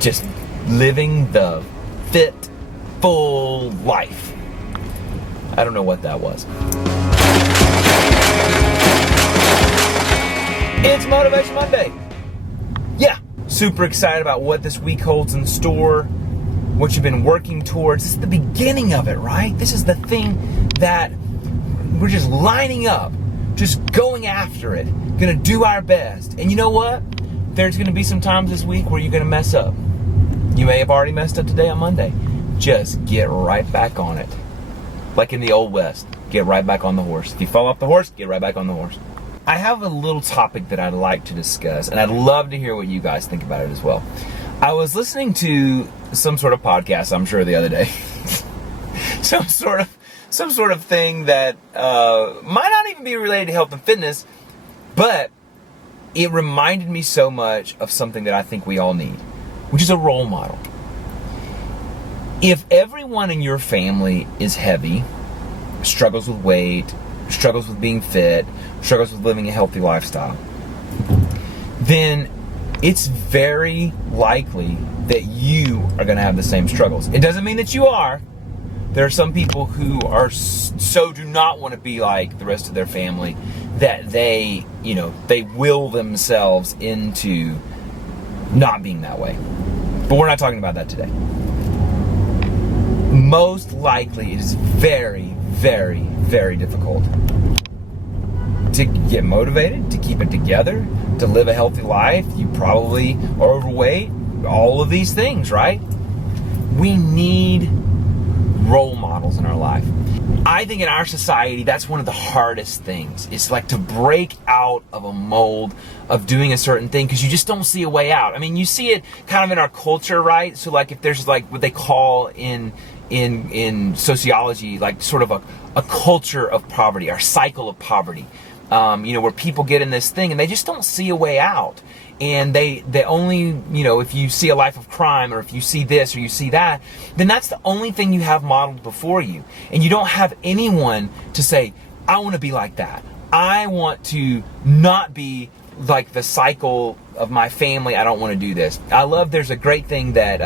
just living the fit, full life. I don't know what that was. It's Motivation Monday. Yeah, super excited about what this week holds in store, what you've been working towards. This is the beginning of it, right? This is the thing that we're just lining up, just going after it, gonna do our best. And you know what? There's gonna be some times this week where you're gonna mess up. You may have already messed up today on Monday. Just get right back on it. Like in the Old West, get right back on the horse. If you fall off the horse, get right back on the horse. I have a little topic that I'd like to discuss, and I'd love to hear what you guys think about it as well. I was listening to some sort of podcast, I'm sure, the other day. some sort of thing that might not even be related to health and fitness, but it reminded me so much of something that I think we all need, which is a role model. If everyone in your family is heavy, struggles with weight, struggles with being fit, struggles with living a healthy lifestyle, then it's very likely that you are going to have the same struggles. It doesn't mean that you are. There are some people who are do not want to be like the rest of their family that they will themselves into not being that way. But we're not talking about that today. Most likely, it is very, very, very difficult to get motivated, to keep it together, to live a healthy life. You probably are overweight, all of these things, right? We need role models in our life. I think in our society, that's one of the hardest things. It's like to break out of a mold of doing a certain thing because you just don't see a way out. I mean, you see it kind of in our culture, right? So like if there's like what they call in sociology, like sort of a culture of poverty, our cycle of poverty, where people get in this thing and they just don't see a way out. And they only, if you see a life of crime or if you see this or you see that, then that's the only thing you have modeled before you. And you don't have anyone to say, I want to be like that. I want to not be like the cycle of my family. I don't want to do this. I love, there's a great thing that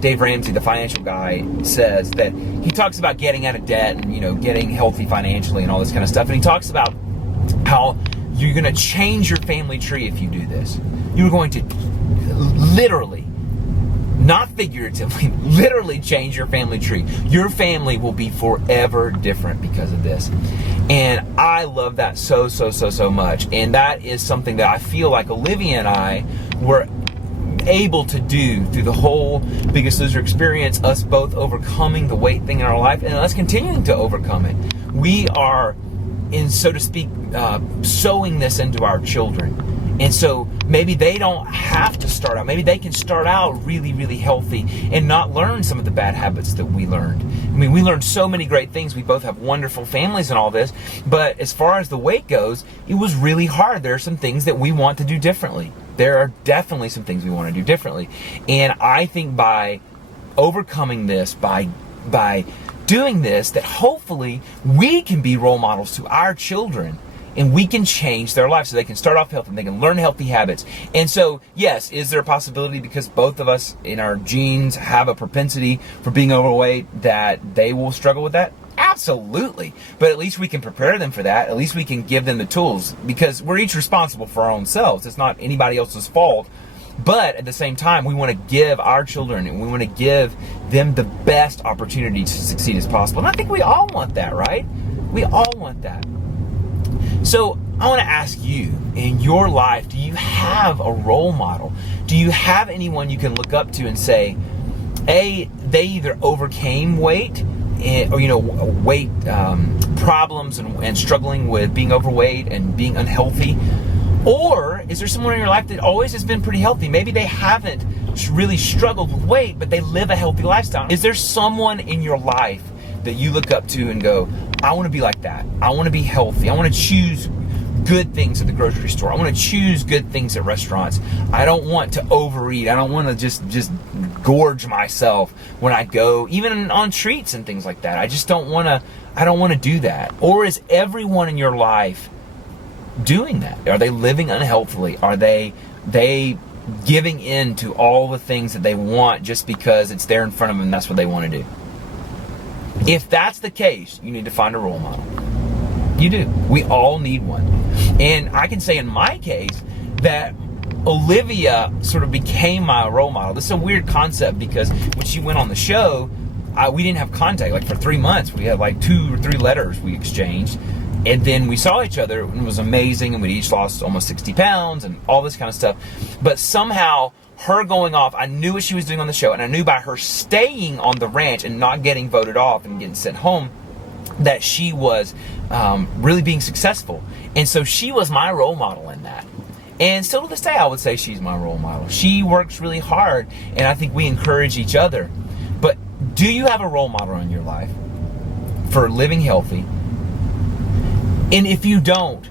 Dave Ramsey, the financial guy, says, that he talks about getting out of debt and, getting healthy financially and all this kind of stuff. And he talks about how you're going to change your family tree if you do this. You're going to literally, not figuratively, literally change your family tree. Your family will be forever different because of this. And I love that so much. And that is something that I feel like Olivia and I were able to do through the whole Biggest Loser experience, us both overcoming the weight thing in our life and us continuing to overcome it. We are, so to speak, sowing this into our children. And so maybe they don't have to start out. Maybe they can start out really, really healthy and not learn some of the bad habits that we learned. I mean, we learned so many great things. We both have wonderful families and all this. But as far as the weight goes, it was really hard. There are some things that we want to do differently. There are definitely some things we want to do differently. And I think by overcoming this, by doing this, that hopefully we can be role models to our children. And we can change their lives so they can start off healthy and they can learn healthy habits. And so, yes, is there a possibility because both of us in our genes have a propensity for being overweight that they will struggle with that? Absolutely. But at least we can prepare them for that. At least we can give them the tools because we're each responsible for our own selves. It's not anybody else's fault. But at the same time, we want to give our children and we want to give them the best opportunity to succeed as possible. And I think we all want that, right? We all want that. So I want to ask you, in your life, do you have a role model? Do you have anyone you can look up to and say, they either overcame weight or, weight problems and struggling with being overweight and being unhealthy? Or is there someone in your life that always has been pretty healthy? Maybe they haven't really struggled with weight, but they live a healthy lifestyle. Is there someone in your life that you look up to and go, I want to be like that. I want to be healthy. I want to choose good things at the grocery store. I want to choose good things at restaurants. I don't want to overeat. I don't want to just gorge myself when I go, even on treats and things like that. I don't want to do that. Or is everyone in your life doing that? Are they living unhealthily? Are they giving in to all the things that they want just because it's there in front of them and that's what they want to do. If that's the case, you need to find a role model. You do. We all need one. And I can say in my case that Olivia sort of became my role model. This is a weird concept because when she went on the show, we didn't have contact. Like for 3 months, we had like 2 or 3 letters we exchanged. And then we saw each other and it was amazing. And we each lost almost 60 pounds and all this kind of stuff. But somehow her going off, I knew what she was doing on the show. And I knew by her staying on the ranch and not getting voted off and getting sent home, that she was really being successful. And so she was my role model in that. And still to this day, I would say she's my role model. She works really hard, and I think we encourage each other. But do you have a role model in your life for living healthy? And if you don't,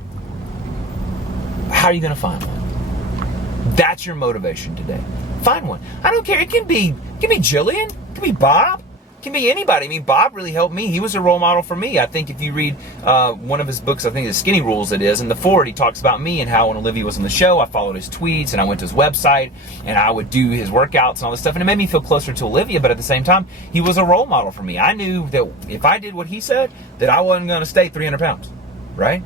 how are you going to find one? That's your motivation today. Find one. I don't care. It can be Jillian. It can be Bob. Can be anybody. I mean, Bob really helped me. He was a role model for me. I think if you read one of his books, I think it's Skinny Rules it is, in the forward, he talks about me and how when Olivia was on the show, I followed his tweets and I went to his website and I would do his workouts and all this stuff. And it made me feel closer to Olivia, but at the same time, he was a role model for me. I knew that if I did what he said, that I wasn't going to stay 300 pounds, right?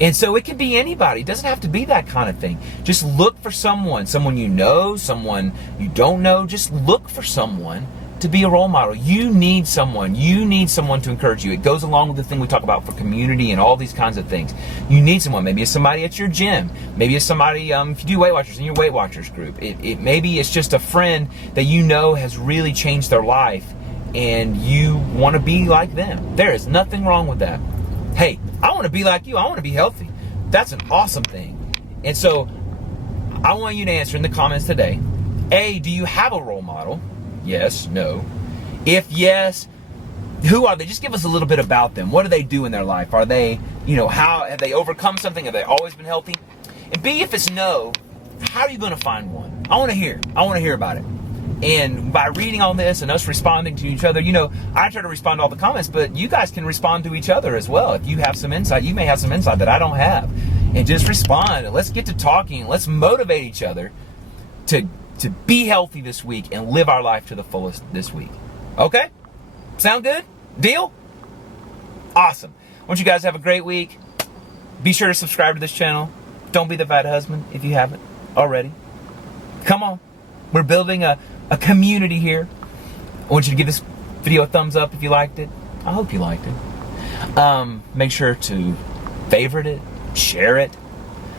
And so it can be anybody. It doesn't have to be that kind of thing. Just look for someone you know, someone you don't know. Just look for someone to be a role model. You need someone to encourage you. It goes along with the thing we talk about for community and all these kinds of things. You need someone. Maybe it's somebody at your gym. Maybe it's somebody, if you do Weight Watchers, in your Weight Watchers group. Maybe it's just a friend that you know has really changed their life and you want to be like them. There is nothing wrong with that. Hey, I want to be like you. I want to be healthy. That's an awesome thing. And so I want you to answer in the comments today. A, do you have a role model? Yes, no. If yes, who are they? Just give us a little bit about them. What do they do in their life? Are they, how have they overcome something? Have they always been healthy? And B, if it's no, how are you going to find one? I want to hear about it. And by reading all this and us responding to each other, I try to respond to all the comments, but you guys can respond to each other as well. If you have some insight, you may have some insight that I don't have. And just respond. And let's get to talking. Let's motivate each other to be healthy this week and live our life to the fullest this week. Okay? Sound good? Deal? Awesome. I want you guys to have a great week. Be sure to subscribe to this channel. Don't be the bad husband if you haven't already. Come on. We're building a community here. I want you to give this video a thumbs up if you liked it. I hope you liked it. Make sure to favorite it, share it.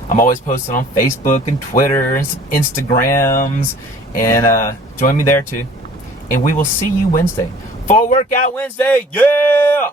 I'm always posting on Facebook and Twitter and Instagrams. And join me there too. And we will see you Wednesday for Workout Wednesday. Yeah!